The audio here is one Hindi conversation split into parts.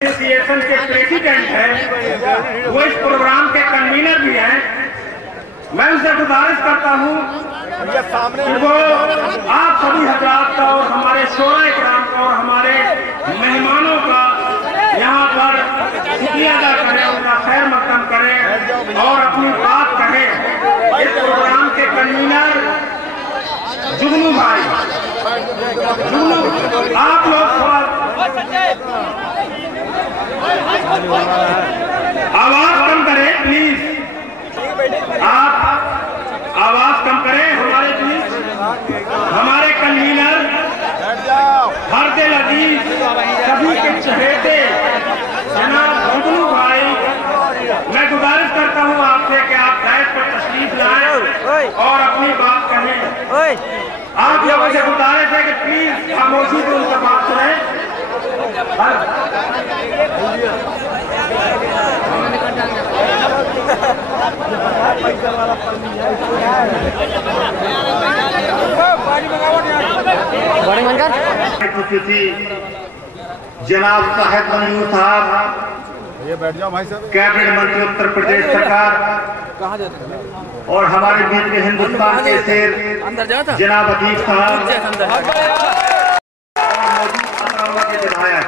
एसोसिएशन के प्रेसिडेंट है, वो इस प्रोग्राम के कन्वीनर भी हैं। मैं उनसे गुजारिश करता हूँ कि वो आप सभी हजरात का और हमारे शोरा इकराम का और हमारे मेहमानों का यहाँ पर शुक्रिया अदा करें, उनका खैर मकदम करें और अपनी बात कहें। इस प्रोग्राम के कन्वीनर जुगनू भाई, जुगनू आप लोग थोड़ा आवाज कम करें प्लीज, आप आवाज कम करें। हमारे प्लीज हमारे कन्वीनर हरदिल अजीज सभी के चहेते जनाब जुगनू भाई, मैं गुजारिश करता हूं आपसे कि आप डायट पर तशरीफ लाएं और अपनी बात कहें। आप लोगों से गुजारिश है कि प्लीज खामोशी से उनका बात सुनें। जनाब साहिब मंजूर साहब, ये बैठ जाओ भाई साहब, कैबिनेट मंत्री उत्तर प्रदेश सरकार, और हमारे बीच में हिंदुस्तान के शेर जनाब अतीक साहब के विधायक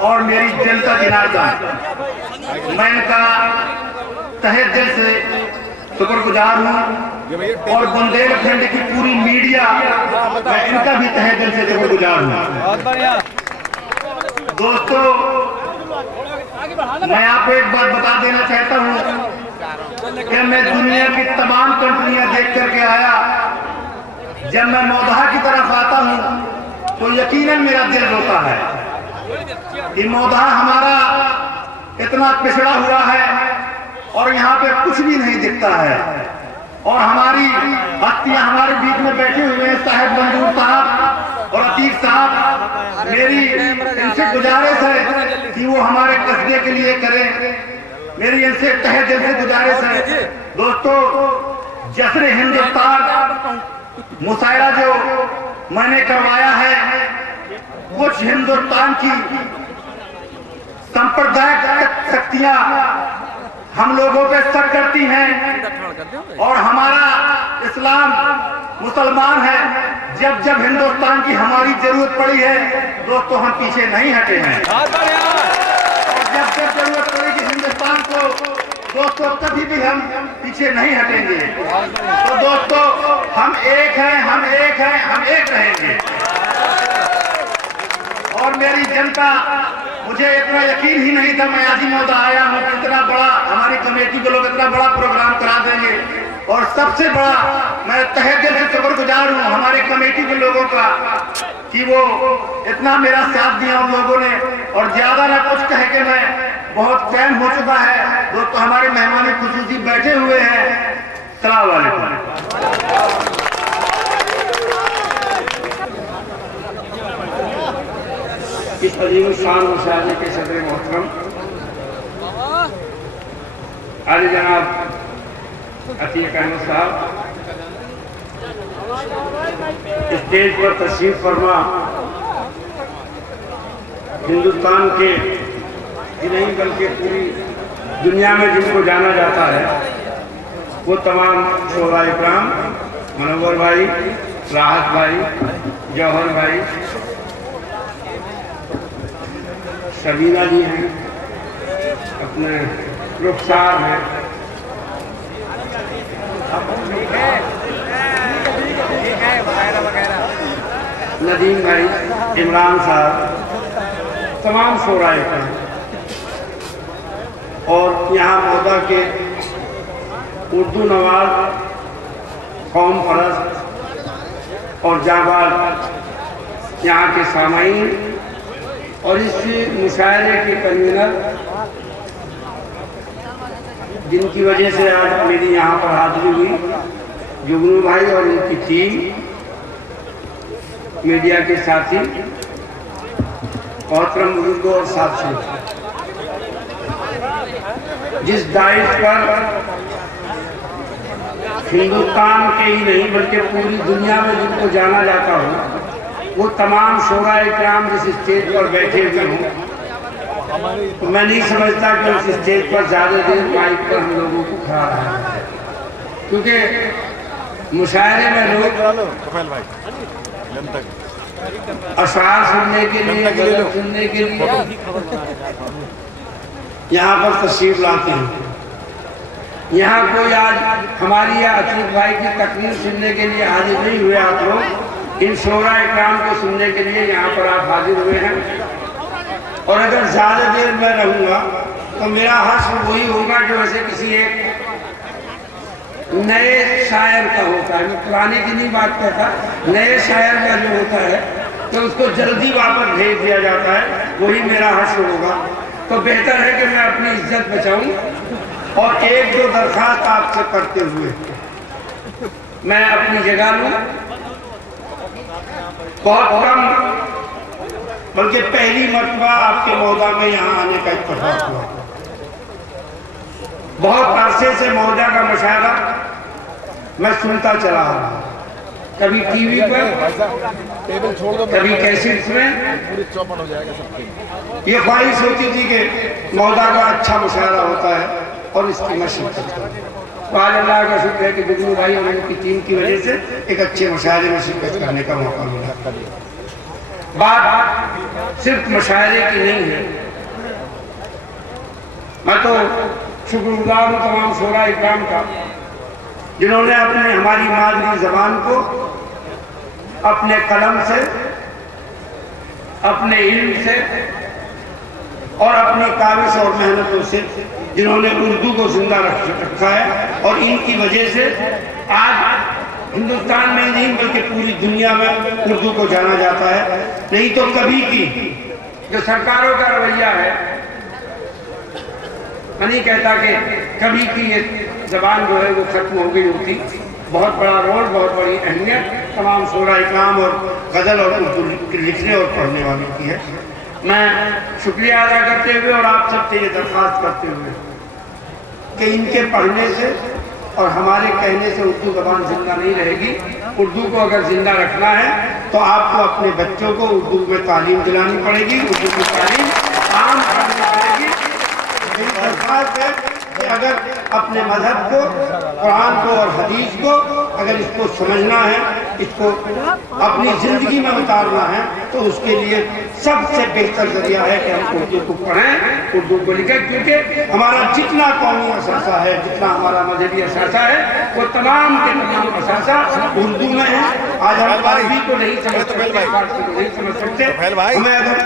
और मेरी जनता जनार्दन, मैं इनका तहे दिल से शुक्रगुजार हूँ और बुंदेलखंड की पूरी मीडिया मैं इनका भी तहे दिल से शुक्रगुजार हूँ। दोस्तों, मैं आपको एक बात बता देना चाहता हूँ कि मैं दुनिया की तमाम कंट्रियां देख करके आया। जब मैं मौधा की तरफ आता हूँ तो यकीनन मेरा दिल रोता है कि मौधा हमारा इतना पिछड़ा हुआ है और यहाँ पे कुछ भी नहीं दिखता है। और हमारी हस्तियां हमारे बीच में बैठे हुए हैं, साहिब मंजूर साहब और अतीक साहब। मेरी इनसे गुजारिश है कि वो हमारे कस्बे के लिए करें। मेरी इनसे तहे दिल से गुजारिश है। दोस्तों, जश्न हिंदुस्तान मुशायरा जो मैंने करवाया है, कुछ हिंदुस्तान की सांप्रदायिक शक्तियां हम लोगों पे शक करती हैं और हमारा इस्लाम मुसलमान है। जब जब हिंदुस्तान की हमारी जरूरत पड़ी है दोस्तों, हम पीछे नहीं हटे हैं। और जब जब जरूरत पड़ेगी हिंदुस्तान को दोस्तों, कभी भी हम पीछे नहीं हटेंगे। तो दोस्तों, हम एक हैं, हम एक हैं, हम एक रहेंगे। और मेरी जनता, मुझे इतना यकीन ही नहीं था, मैं आज ही मौदा आया हूँ, इतना बड़ा हमारी कमेटी के लोग इतना बड़ा प्रोग्राम करा देंगे। और सबसे बड़ा मैं तहे दिल से शुक्रगुजार हूँ हमारे कमेटी के लोगों का कि वो इतना मेरा साथ दिया उन लोगों ने। और ज्यादा ना कुछ कह के, मैं बहुत टाइम हो चुका है दोस्तों, हमारे मेहमान खुसूसी बैठे हुए हैं। अस्सलाम वालेकुम। इस अजीम शान मुशायरे के सदर मोहतरम आले जनाब अतीक अहमद साहब, स्टेज पर तशरीफ फरमा, हिंदुस्तान के ही नहीं बल्कि पूरी दुनिया में जिनको जाना जाता है वो तमाम शोरा इकराम, मनोवर भाई, राहत भाई, जौहर भाई, सबीना जी हैं, अपने रुखसार हैं, नदीम भाई, इमरान साहब, तमाम शोराए हैं। और यहाँ मौदा के उर्दू नवाज, कौम परस्त और जाबाज यहाँ के सामाईन और इस मुशायरे के कन्वीनर, जिनकी वजह से आज मेरी यहाँ पर हाजिरी हुई, जुगनू भाई और उनकी टीम, मीडिया के साथी, मोहतरम बुजुर्गों और साथियों, जिस डाइट पर हिंदुस्तान के ही नहीं बल्कि पूरी दुनिया में जिनको जाना जाता हो वो तमाम शोराए किराम जिस स्टेज पर बैठे हुए हों, तो मैं नहीं समझता कि उस स्टेज पर ज़्यादा देर माइक पर हम लोगों को खड़ा रहना है, क्योंकि मुशायरे में लोग अशआर सुनने के लिए, गज़ल सुनने के लिए यहाँ पर तशरीफ लाते हैं। यहाँ कोई आज हमारी या अतीक भाई की तकरीर सुनने के लिए हाजिर नहीं हुए आप लोग, इन शोरा इकराम को सुनने के लिए यहाँ पर आप हाजिर हुए हैं। और अगर ज़्यादा देर मैं रहूँगा तो मेरा हश्र वही होगा जो ऐसे किसी एक नए शायर का होता है। मैं पुराने की नहीं बात करता, नए शायर का जो होता है तो उसको जल्दी वापस भेज दिया जाता है, वही मेरा हश्र होगा। तो बेहतर है कि मैं अपनी इज्जत बचाऊं और एक दो दरखास्त आपसे करते हुए मैं अपनी जगह लूं। बहुत कम, बल्कि पहली मर्तबा आपके मौदा में यहाँ आने का इत्तेफाक हुआ। बहुत अरसे से मौदा का मुशायरा मैं सुनता चला आ रहा, कभी टीवी पर, कभी कैसेट्स में। ये ख्वाहिश होती थी कि मौदा का अच्छा मुशायरा होता है और इसकी मैं शिरकत करूं। तो आज अल्लाह का शुक्र है कि जुगनू भाई और उनकी टीम की वजह से एक अच्छे मुशायरे में शिरकत करने का मौका मिला। बात सिर्फ मुशायरे की नहीं है, मैं तो शुक्रगुजार हूँ तमाम शोरा इकराम का, जिन्होंने अपने हमारी मादरी जबान को अपने कलम से, अपने इल्म से और अपनी काविश और मेहनतों से जिन्होंने उर्दू को जिंदा रखा है। और इनकी वजह से आज हिंदुस्तान में नहीं बल्कि पूरी दुनिया में उर्दू को जाना जाता है। नहीं तो कभी की जो सरकारों का रवैया है, मैं नहीं कहता कि कभी की ये जबान जो है वो खत्म हो गई होती। बहुत बड़ा रोल, बहुत बड़ी अहमियत तमाम शोरा इकराम और गज़ल और उर्दू लिखने और पढ़ने वालों की है। मैं शुक्रिया अदा करते हुए और आप सबसे ये दरख्वास्त करते हुए कि इनके पढ़ने से और हमारे कहने से उर्दू ज़बान जिंदा नहीं रहेगी। उर्दू को अगर जिंदा रखना है तो आपको अपने बच्चों को उर्दू में तालीम दिलानी पड़ेगी, उर्दू की तालीम आम करनी पड़ेगी। मेरी दरख्वास्त है कि अगर अपने मजहब को, कुरान को और हदीस को अगर इसको समझना है, इसको अपनी जिंदगी में उतारना है, तो उसके लिए सबसे बेहतर जरिया है कि हम उर्दू को पढ़ें, उर्दू को लिखें। क्योंकि हमारा जितना कौमी असासा है, जितना हमारा मजहबी असासा है, वो तमाम के तमाम असासा उर्दू में है। आज हम अरबी को नहीं समझ सकते, फारसी को नहीं समझ सकते। हमें अगर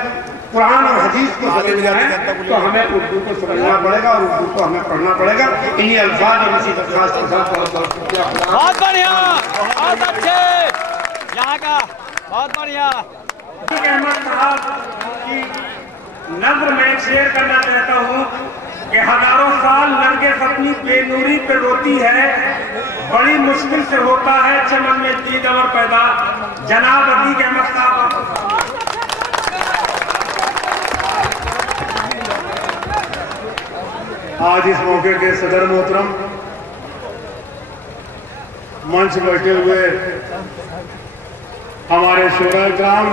कुरान और हदीस को समझना है तो हमें उर्दू को समझना पड़ेगा और उर्दू को हमें पढ़ना पड़ेगा। इन्हीं अल्फाज और इसी दरख्वास्त के साथ बहुत शुक्रिया। बहुत बढ़िया, बहुत अच्छे, यहाँ का बहुत बढ़िया। अहमद साहब की नज़्म में शेयर करना चाहता हूँ कि हजारों साल नरगिस अपनी बेनूरी पे रोती है, बड़ी मुश्किल से होता है चमन में दीद अमर पैदा। जनाब अतीक अहमद साहब। आज इस मौके के सदर मोहतरम, मंच बैठे हुए हमारे शोरा इकराम,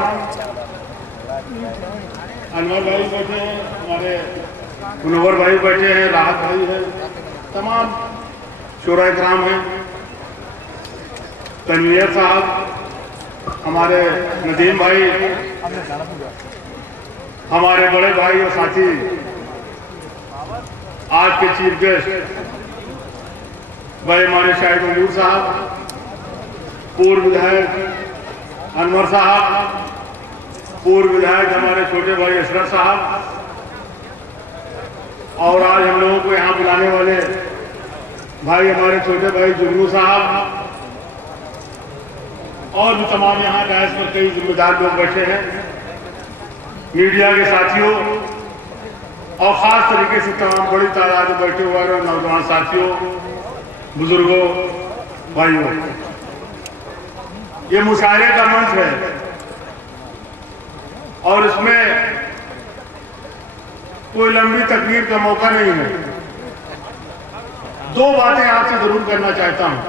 अनवर भाई बैठे हैं, हमारे मुनव्वर भाई बैठे हैं, राहत भाई है, तमाम शोरा इकराम हैं, तनवीर साहब, हमारे नदीम भाई, हमारे बड़े भाई और साथी, आज के चीफ गेस्ट भाई हमारे शाहिद ममूद साहब, पूर्व विधायक अनवर साहब, पूर्व विधायक हमारे छोटे भाई अशरफ साहब, और आज हम लोगों को यहाँ बुलाने वाले भाई हमारे छोटे भाई जुगनू साहब, और भी तमाम यहाँ डायस पर कई जिम्मेदार लोग बैठे हैं, मीडिया के साथियों और ख़ास तरीके से तमाम बड़ी तादाद में बैठे हुए हैं नौजवान साथियों, बुजुर्गों, भाइयों। ये मुशायरे का मंच है और इसमें कोई लंबी तकरीर का मौका नहीं है। दो बातें आपसे जरूर करना चाहता हूं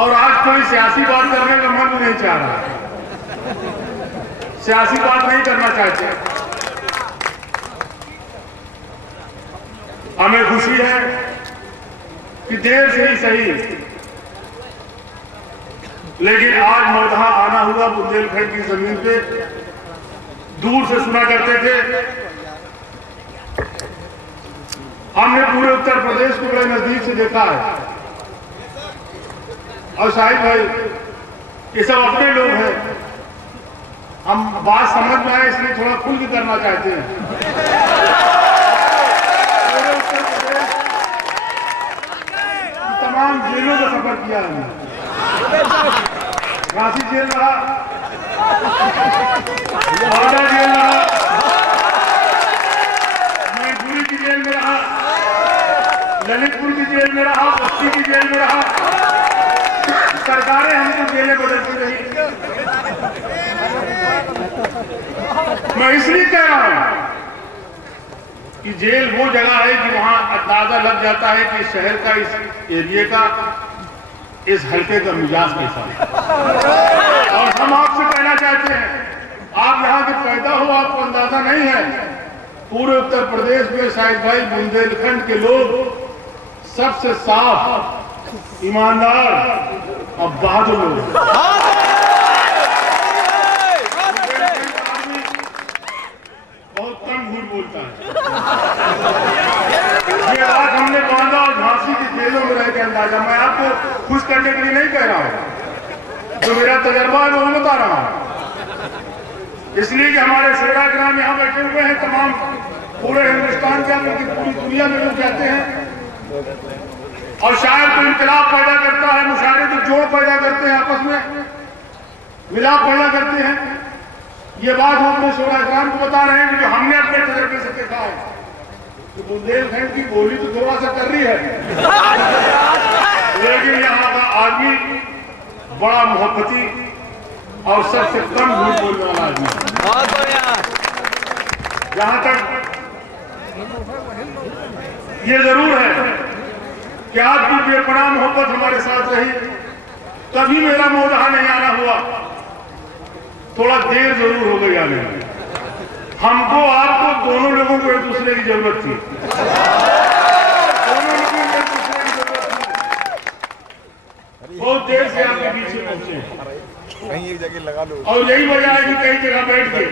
और आज कोई सियासी बात करने का मन भी नहीं चाह रहा, सियासी बात नहीं करना चाहते। हमें खुशी है कि देर से ही सही, लेकिन आज मौदहा आना हुआ। बुंदेलखंड की जमीन पे दूर से सुना करते थे, हमने पूरे उत्तर प्रदेश को बड़े नजदीक से देखा है। और शाहिद भाई, ये सब अपने लोग हैं, हम बात समझ में आए इसलिए थोड़ा खुल भी करना चाहते हैं। पूरे उत्तर प्रदेश तमाम जेलों का सफर किया हमने। झांसी जेल रहा, बाड़ा जेल रहा, मैनपुरी की जेल में रहा, ललितपुर की जेल में रहा, बस्ती की जेल में रहा। सरकारें हमको जेलें बदलती रही। मैं इसलिए कह रहा हूं कि जेल वो जगह है कि वहां अंदाजा लग जाता है कि शहर का, इस एरिया का, इस हल्के का मिजाज कैसा है। और हम आपसे कहना चाहते हैं, आप यहाँ के पैदा हो, आपको अंदाजा नहीं है। पूरे उत्तर प्रदेश में शाहिद भाई बुंदेलखंड के लोग सबसे साफ, ईमानदार और बहादुर लोग। बहुत कम झूठ बोलता है। ये बात हमने बांधा और झांसी की जेलों में रह के अंदाजा। मैं आपको खुश करने के लिए नहीं कह रहा हूं, जो मेरा तजर्बा है वो बता रहा हूं। इसलिए कि हमारे सेवाग्राम यहाँ बैठे हुए हैं, तमाम पूरे हिंदुस्तान के अंदर की पूरी दुनिया में लोग कहते हैं। और शायर तो इनकलाब पैदा करता है, मुशायरे तो जोड़ पैदा करते हैं, आपस में मिलाप पैदा करते हैं। ये बात हम अपने सेवाग्राम को बता रहे हैं कि जो हमने अपने तजर्बे से देखा है कि बुंदेलखंड की बोली तो थोड़ा सा कर रही है, लेकिन यहाँ का आदमी बड़ा मोहब्बती और सबसे कम झूठ बोलने वाला आदमी। बहुत बढ़िया। जहां तक ये जरूर है कि आपकी बेपनाह मोहब्बत हमारे साथ रही, तभी मेरा मौदहा नहीं आना हुआ। थोड़ा देर जरूर हो गई आने में। हमको, आपको, दोनों लोगों को एक दूसरे की जरूरत थी। दोनों लोगों को एक दूसरे की जरूरत थी। बहुत देर से आपके बीच में पहुंचे कहीं एक जगह लगा लो। और यही वजह है कि कई जगह बैठ के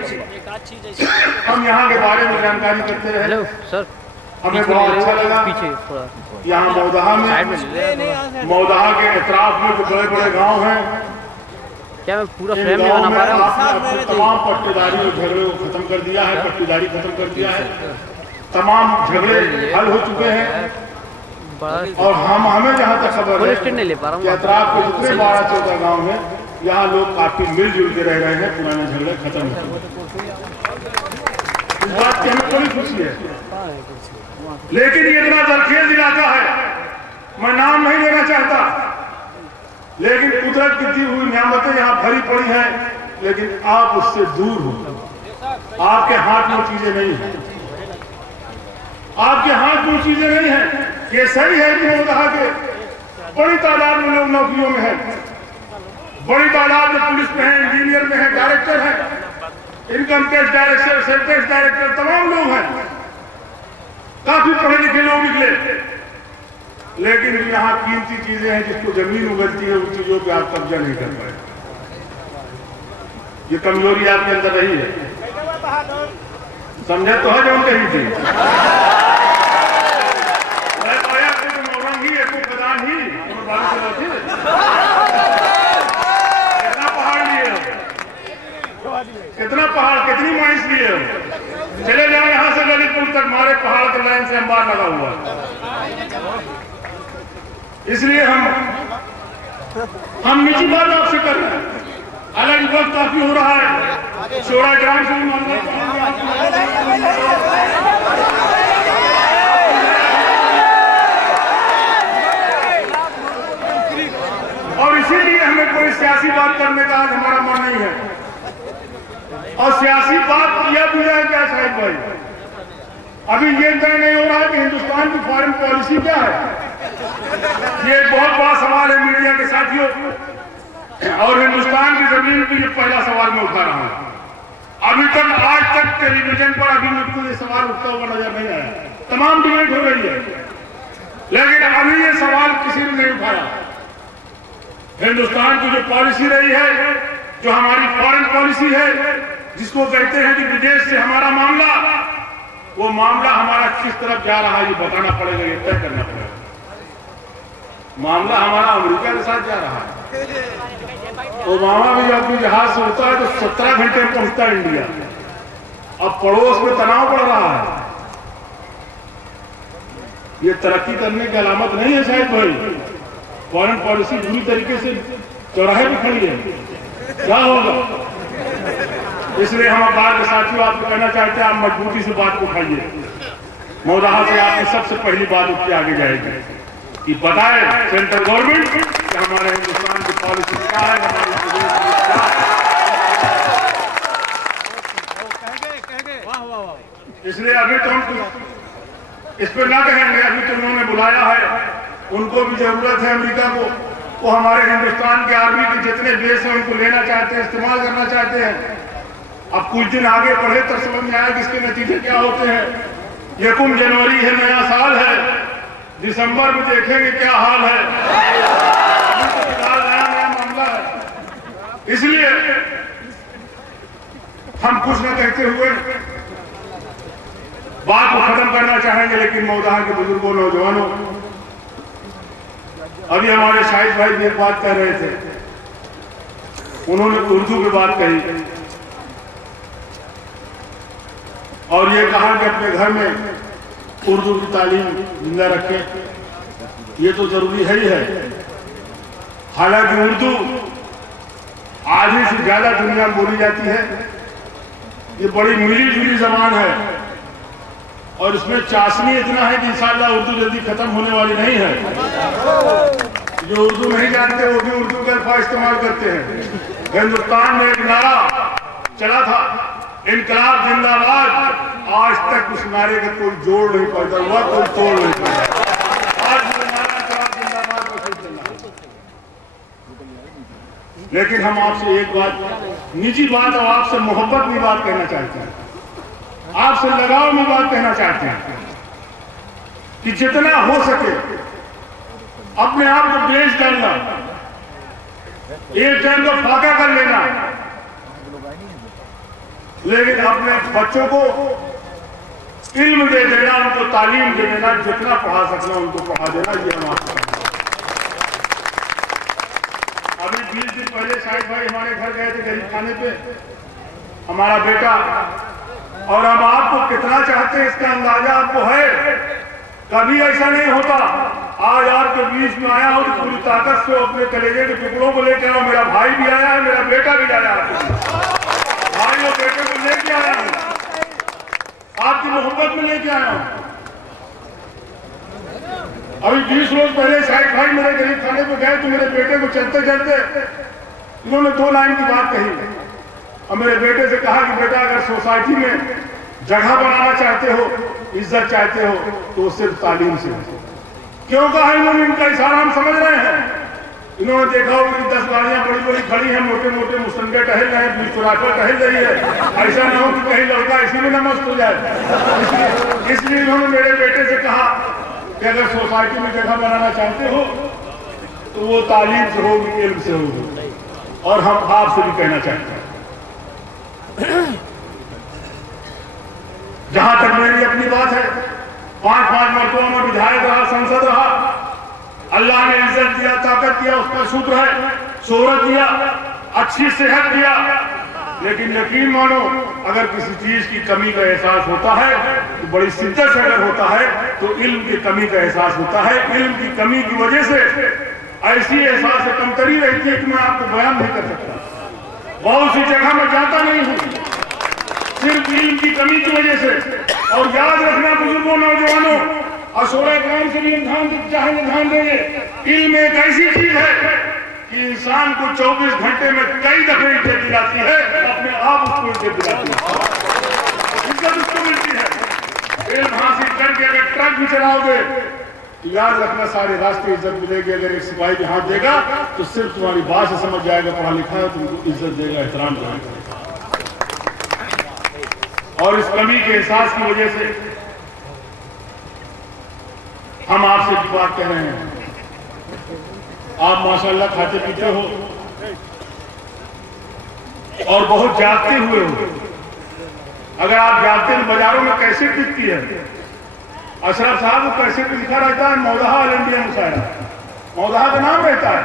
हम यहाँ के बारे में जानकारी करते रहे। सर, हमें बहुत अच्छा लगा। पीछे थोड़ा यहाँ मौदहा में, मौदहा के इतराफ में जो बड़े बड़े गांव हैं, क्या मैं पूरा फ्रेम नहीं बना पा रहा हूँ? आपने तमाम पट्टेदारी और झगड़े को खत्म कर दिया है, पट्टेदारी खत्म कर दिया है, तमाम झगड़े हल हो चुके हैं। और हमें जहाँ तक खबर है कि इतराफ के जितने 12-14 गाँव में यहाँ लोग काफी मिलजुल के रह रहे हैं, पुराने झगड़े खत्म हो चुके। इस बात की हमें बड़ी खुशी है। लेकिन ये इतना जरखेज इलाका है, मैं नाम नहीं लेना चाहता, लेकिन कुदरत की दी हुई नियामतें यहाँ भरी पड़ी हैं, लेकिन आप उससे दूर हो। आपके हाथ में चीजें नहीं है, आपके हाथ में चीजें नहीं है। ये सही है कि मौदहा के बड़ी तादाद में लोग नौकरियों में हैं, बड़ी तादाद में पुलिस में है, इंजीनियर में है, डायरेक्टर है, income tax director, sale tax director, तमाम लोग हैं, काफी पढ़े लिखे लोग निकले। लेकिन यहाँ कीमती चीजें हैं, जिसको जमीन उगलती है, उन चीजों पे आप कब्जा नहीं कर पाए। ये कमजोरी आपके अंदर रही है, समझे तो है जो हम कही थी। मैं पाया तो मोरंग ही एक प्रधान ही कितना पहाड़ लिए, कितना पहाड़, कितनी माइंस लिए। चले जाओ यहाँ से ललितपुर तक, हमारे पहाड़ के लाइन से अंबार लगा हुआ है। इसलिए हम निजी बात आपसे कर रहे हैं। अलग वक्त काफी हो रहा है, सेवाग्राम से और इसीलिए हमें कोई सियासी बात करने का आज हमारा मन नहीं है। और सियासी बात किया भी जाए क्या शाहिद भाई, अभी ये तय नहीं हो रहा है कि हिंदुस्तान की फॉरेन पॉलिसी क्या है। ये एक बहुत बड़ा सवाल है मीडिया के साथियों, और हिंदुस्तान की जमीन पर ये पहला सवाल मैं उठा रहा हूं। अभी तक आज तक टेलीविजन पर अभी मुझको ये सवाल उठता हुआ नजर नहीं आया। तमाम डिबेट हो रही है, लेकिन अभी ये सवाल किसी ने नहीं उठाया। हिंदुस्तान की जो पॉलिसी रही है, जो हमारी फॉरेन पॉलिसी है, जिसको कहते हैं कि विदेश से हमारा मामला, वो मामला हमारा किस तरफ जा रहा है ये बताना पड़ेगा, ये तय करना पड़ेगा। मामला हमारा अमेरिका के साथ जा रहा है। ओबामा भी अपनी जहाज से उड़ता है तो 17 घंटे में पहुंचता है इंडिया। अब पड़ोस में तनाव बढ़ रहा है। ये तरक्की करने की अलामत नहीं है शायद भाई। फॉरेन पॉलिसी पूरी तरीके से चौराहे पर खड़ी है, क्या होगा? इसलिए हम बात के साथियों आपको कहना चाहते हैं, आप मजबूती से बात को उठाइए। मौदाहा से आपकी सबसे पहली बात उठ के आगे जाएगी कि बताए सेंट्रल गवर्नमेंट कि हमारे हिंदुस्तान की पॉलिसी क्या है, हमारे इसलिए अभी तो हम इस पर ना कहेंगे। अभी तो उन्होंने बुलाया है, उनको भी जरूरत है अमेरिका को। वो हमारे हिंदुस्तान के आर्मी के जितने बेस हैं उनको लेना चाहते हैं, इस्तेमाल करना चाहते हैं। अब कुछ दिन आगे बढ़े तो समझ में आया कि इसके नतीजे क्या होते हैं। 1 जनवरी है, नया साल है, दिसंबर में देखेंगे क्या हाल है। अभी तो फिलहाल नया मामला है, इसलिए हम कुछ न कहते हुए बात को खत्म करना चाहेंगे। लेकिन मौदाहा के बुजुर्गों, नौजवानों, अभी हमारे शाहिद भाई भी एक बात कह रहे थे, उन्होंने उर्दू में बात कही और ये कहा कि अपने घर में उर्दू की तालीम जिंदा रखें। ये तो जरूरी है ही है। हालांकि उर्दू आधी से ज्यादा दुनिया में बोली जाती है। ये बड़ी मिली जुली जबान है और इसमें चाशनी इतना है कि इंशाअल्लाह उर्दू जल्दी खत्म होने वाली नहीं है। जो उर्दू नहीं जानते वो भी उर्दू का अल्फाज इस्तेमाल करते हैं। हिंदुस्तान में एक नारा चला था, इनकलाब जिंदाबाद। आज तक उस नारे का कोई जोड़ नहीं पैदा हुआ, कोई तोड़ नहीं पैदा। आज वो नारा इनकलाब जिंदाबाद का कोई चल। लेकिन हम आपसे एक बात, निजी बात और आपसे मोहब्बत में बात कहना चाहते हैं, आपसे लगाव में बात कहना चाहते हैं कि जितना हो सके अपने आप को बेच डालना, एक टाइम का फाका कर लेना, लेकिन अपने बच्चों को इल्म दे देना, उनको तालीम दे देना, जितना पढ़ा सकना उनको पढ़ा देना। ये हम आपको अभी 20 दिन पहले शाहिद भाई हमारे घर गए थे गरीब खाने पे, हमारा बेटा, और अब आपको कितना चाहते हैं इसका अंदाजा आपको है। कभी ऐसा नहीं होता। आज आपके बीच में आया हो तो पूरी ताकत से अपने कलेजे के टुकड़ों को लेकर आओ। मेरा भाई भी आया है, मेरा बेटा भी आया है, भाई और बेटे को लेके आया हूं, आपकी मोहब्बत में लेके आया हूं। अभी 20 रोज पहले शाहिद भाई मेरे गरीब खाने पे गए तो मेरे बेटे को चलते चलते इन्होंने 2 लाइन की बात कही और मेरे बेटे से कहा कि बेटा अगर सोसाइटी में जगह बनाना चाहते हो, इज्जत चाहते हो, तो सिर्फ तालीम से। क्यों कहा इन्होंने? इनका इशारा हम समझ रहे हैं। इन्होंने देखा हो कि 10 गाड़ियां बड़ी बड़ी खड़ी हैं, मोटे मोटे मुसंगे टहल रहे हैं, बीच चौराहे टहल रही है। ऐसा ना हो कि कहीं लड़का इसी में नमस्त हो जाए। इसलिए इन्होंने मेरे बेटे से कहा कि अगर सोसाइटी में जगह बनाना चाहते हो तो वो तालीम से होगी, इल्म से होगी। और हम आपसे भी कहना चाहते हैं, जहां तक मेरी अपनी बात है, 5-5 मरतबा में विधायक रहा, संसद रहा, अल्लाह ने इज्जत दिया, ताकत दिया, उसका शुक्र है, शोहरत दिया, अच्छी सेहत दिया। लेकिन यकीन मानो अगर किसी चीज की कमी का एहसास होता है तो बड़ी शिद्दत से अगर होता है तो इल्म की कमी का एहसास होता है। इल्म की कमी की वजह से ऐसी एहसास से कमतरी रहती है कि मैं आपको बयान नहीं कर सकता। बहुत सी जगह मैं जाता नहीं हूँ सिर्फ इल्म की कमी की वजह से। और याद रखना बुजुर्गों, नौजवानों, अशोरा ग्राम से भी ध्यान देंगे, इल्म एक ऐसी चीज है कि इंसान को 24 घंटे में कई दफे इज्जत दिलाती है, अपने आप उसको इज्जत दिलाती है, इज्जत उसको मिलती है। इल्म हासिल करके अगर ट्रक भी चलाओगे तो याद रखना सारे रास्ते इज्जत मिलेगी। अगर एक सिपाही भी हाथ देगा तो सिर्फ तुम्हारी बात से समझ जाएगा पढ़ा लिखा है, तुमको इज्जत देगा, एहतराम करेगा। और इस कमी के एहसास की वजह से हम आपसे की बात कह रहे हैं। आप माशाल्लाह खाते पीते हो और बहुत जागते हुए हो। अगर आप जागते हैं बाजारों में कैसेट बिकती है, अशरफ साहब को कैसेट लिखा रहता है मौदहा ऑल इंडिया मुशायरा, मौदहा का नाम रहता है।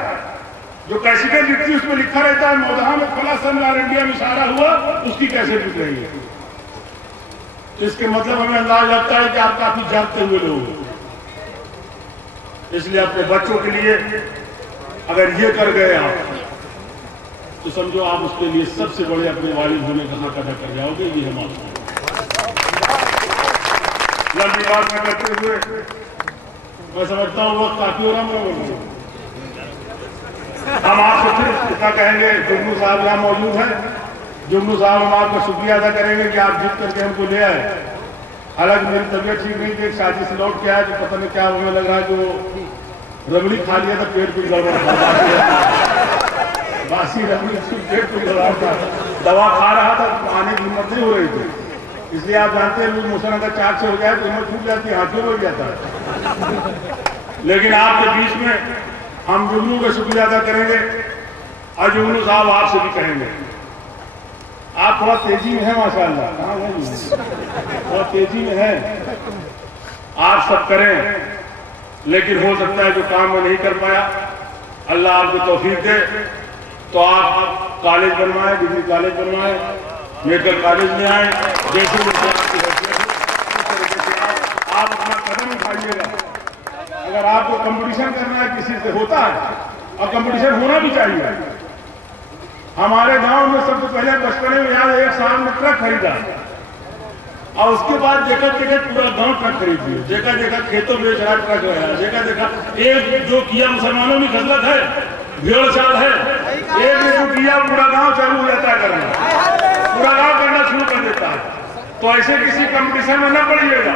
जो कैसेटें बिकती है उसमें लिखा रहता है मौदहा में फला सन ऑल इंडिया मुशायरा हुआ, उसकी कैसेट बिक रही है। तो इसके मतलब हमें अंदाज लगता है कि आप काफी जागते हुए लोग हो। इसलिए अपने बच्चों के लिए अगर ये कर गए आप तो समझो आप उसके लिए सबसे बड़े अपने वालिद होने का हक अदा कर जाओगे। ये हम आपको लंबी बात में करते हुए मैं समझता हूँ वक्त काफी हो रहा है। हम आपको फिर इतना कहेंगे, जुगनू साहब यहाँ मौजूद है। जुगनू साहब हम आपका शुक्रिया अदा करेंगे कि आप जीत करके हमको ले आए। हालांकि मेरी तबीयत ठीक नहीं थी, शादी से लौट के आया तो पता नहीं क्या हमें लग रहा है कि वो रबड़ी खा लिया था, पेट कुछ गड़बड़ था, बासी रबड़ी पेट कुछ गड़बड़ था, दवा खा रहा था, आने की हिम्मत नहीं हो रही थी। इसलिए आप जानते हैं लूज मोशन अगर चाक से हो जाए तो हिम्मत छूट जाती है, हाथियों हो जाता है। लेकिन आपके बीच में हम जुगनू का शुक्रिया अदा करेंगे और जुगनू साहब आपसे भी कहेंगे। आप थोड़ा तेजी में है माशाल्लाह, कहाँ है, थोड़ा तेजी में है। आप सब करें, लेकिन हो सकता है जो काम में नहीं कर पाया, अल्लाह आपको तौफीक दे तो आप कॉलेज बनवाएं, डिग्री कॉलेज बनवाएं, मेडिकल कॉलेज में आए। जैसे आप अपना कदम उठाइएगा। अगर आपको कंपटीशन करना है किसी से होता है, और कंपटीशन होना भी चाहिए। हमारे गांव में सबसे पहले बचपने में याद एक साल में ट्रक खरीदा और उसके बाद देखा पूरा गांव ट्रक खरीद लिया। देखा खेतों में बेच रहा ट्रक लगाया। देखा एक जो किया मुसलमानों की खसलत है, भेड़ चाल है, एक ने जो किया पूरा गांव चालू हो जाता है करना, पूरा गांव करना शुरू कर देता है। तो ऐसे किसी कंपटीशन में न पढ़िएगा।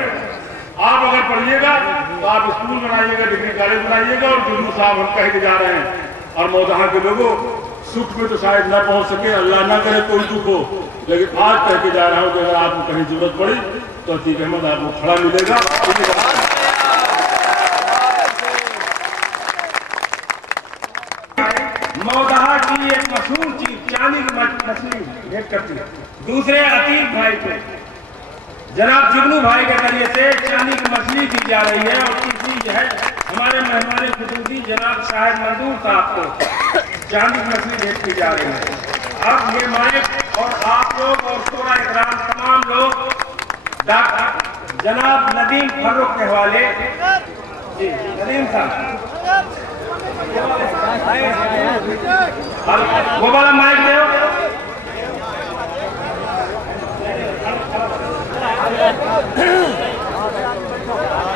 आप अगर पढ़िएगा तो आप स्कूल बनाइएगा, डिग्री कॉलेज बनाइएगा। और जुगनू साहब हम कह के जा रहे हैं, और मौदहा के लोगों सुख में तो शायद ना पहुंच सके, अल्लाह ना करे कोई दुख हो, लेकिन आज कह के जा रहा हूं कि अगर आपको कहीं जरूरत पड़ी तो अतीक अहमद आपको खड़ा मिलेगा। मौदहा की एक मशहूर चीज चांदी की मछली भेंट करती है दूसरे अतीक भाई को। जनाब जुगनू भाई के जरिए से चांदी की मछली दी जा रही है। और तीसरी है हमारे मेहमान खुसूसी जनाब शाहिद मंजूर साहब को चांदी की मछली भेंट की जा रही है। अब ये माइक और आप लोग और शोरा इकराम तमाम लोग डॉक्टर जनाब नदीम फर्रुख के हवाले। जी नदीम साहब वो वाला माइक दो।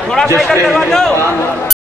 थोड़ा सा इधर करवा दो।